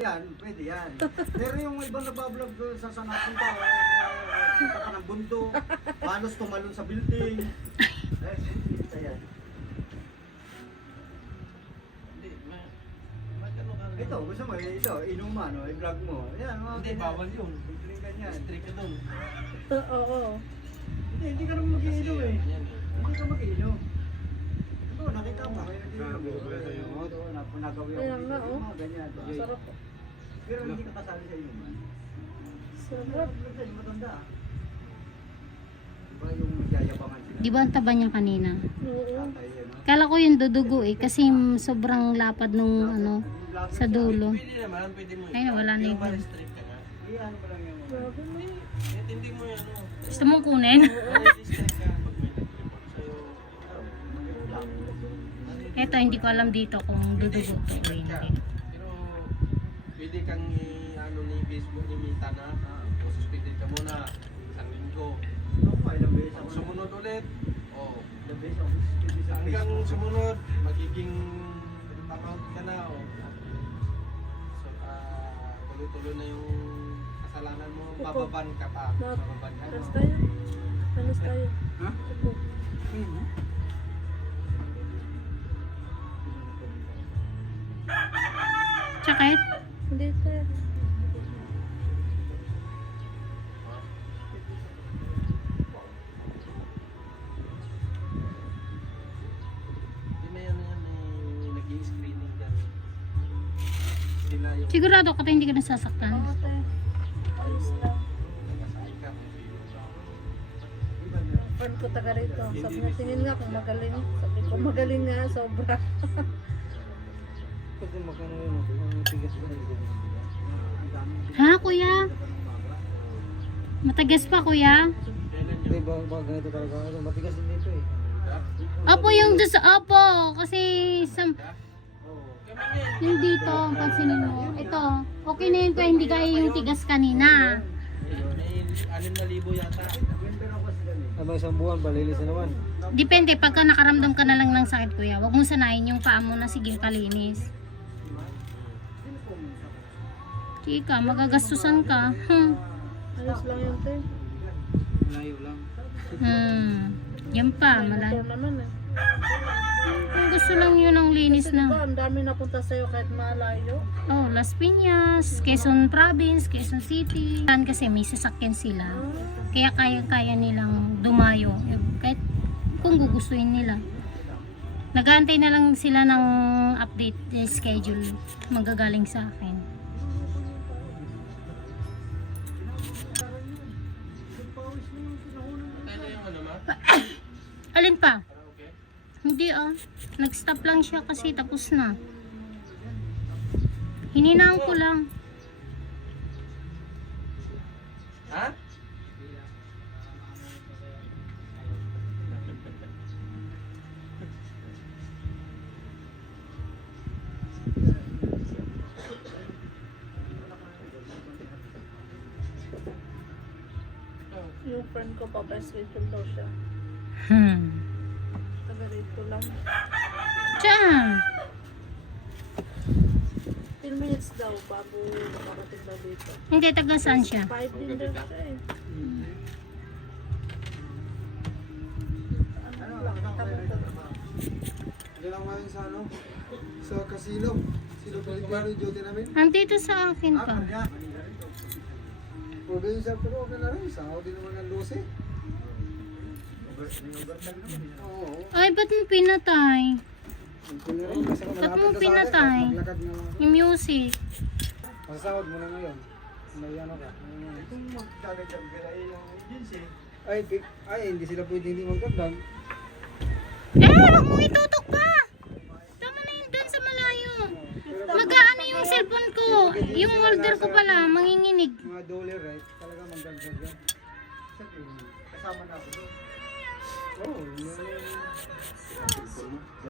Yan, pwede yan. Pero yung ibang nabablog sa sanapan pa, punta pa ng bundok, halos tumalon sa building. Isa yan. Ito, gusto mo, ito, inuman, no? I-vlog mo. Yan, mga Hindi, ganyan. bawal yun. Pwedeng ganyan. Strict ka dun. Oo. Hindi ka naman mag-iinom eh. Yan eh. Hindi ka mag-iinom. Ito, nakita mo, kayo nag-iinom. Ito, nagawin ako. Kaya nga, oh. Mga ganyan. Sarap. Pero hindi ka kasali sa inuman. Sarap. Matanda ah. Diba yung yayabangan sila? Di ba ang taba niya kanina? Oo. Tatay, ano? Kala ko yung dudugo eh, kasi sobrang lapad nung ano, sa dulo. Pwede naman, pwede mo. Ay, wala na Pero yun. ma-restrict ka nga. Iyan mo lang yung... Grabe mo. Hindi mo yan, ano. Gusto mong kunin? Ma-restrict ka pag may nag-report sa'yo. Eto, hindi ko alam dito kung dudugo to o hindi. Pero, pwede kang ano ni Facebook ni Mita na, suspended ka muna, isang linggo. Ako, ilang beses ako Sumunod ulit, oh. ilang beses ako suspended sa Hanggang Facebook. sumunod, magiging out ka na, oh. So, tuloy-tuloy na yung kasalanan mo, bababan ka pa. Bababan ka Alas na. tayo. Alas tayo. Ha? Opo. Sakit? Hindi tayo. Hindi na yan, may nag-i-screening ka. Sila yung Sigurado ka tayo hindi ka nasasaktan. Oo tayo. Ayos lang. nag-asay ka. Friend ko taga rito. Sabi niya, tingin nga kung magaling. Sabi ko, magaling nga, sobra. Pwede magkano yun, ang tigas ko Ha, kuya? Matagas pa, kuya? Hindi ba ganito talaga? Matigas din dito eh. Opo, yung doon sa opo. Kasi yung dito, pansinin mo. Ito, okay na yun kuya, hindi kaya yung tigas kanina. May 6,000 yata. Ay, may isang buwan, balilis na naman. Depende, pagka nakaramdam ka na lang ng sakit kuya, huwag mo sanayin yung paa mo na sige kalinis. Chika, magagastusan ka. Ayos lang yun tayo. Malayo lang. Yan pa, Motor malayo. naman eh. Kung gusto lang yun ang linis Kasi diba, na. ang dami napunta sa'yo kahit malayo. Oh, Las Piñas, Quezon Province, Quezon City. Saan kasi may sasakyan sila. Kaya kaya-kaya nilang dumayo. Kahit kung gugustuhin nila. Nag-aantay na lang sila ng update schedule magagaling sa akin. Kaya yung ano ma? Alin pa? Okay. Hindi ah. Nag-stop lang siya kasi tapos na. Hininaan ko lang. Ha? Yung friend ko, papaschedule daw siya. Taga rito lang. Diyan. 10 minutes daw bago makarating daw dito. Hindi, taga saan siya? 5 din daw siya eh. Ano lang, Diyan lang ngayon sa ano? Sa casino. Sino pa rin duty namin? Nandito sa akin pa. Provincial pero okay na rin. Sahod din naman ng lusi. Oo. Ay, ba't mo pinatay? Tuloy rin. Kasi kung Ba't mo malapit ka sa pinatay? akin, maglakad na. Yung music. Masasahod mo na ngayon. May ano ka. Kung magdagdag ka na yung agency. Ay, hindi sila pwede hindi magdagdag. Huwag mong itutok pa! Tama na yun doon sa malayo. Mag-aano yung cellphone ko. Yung holder ko pala, manginginig. Mga dollar, right? Talaga magdagdag yan. Kasama na ako doon. Oo, yun.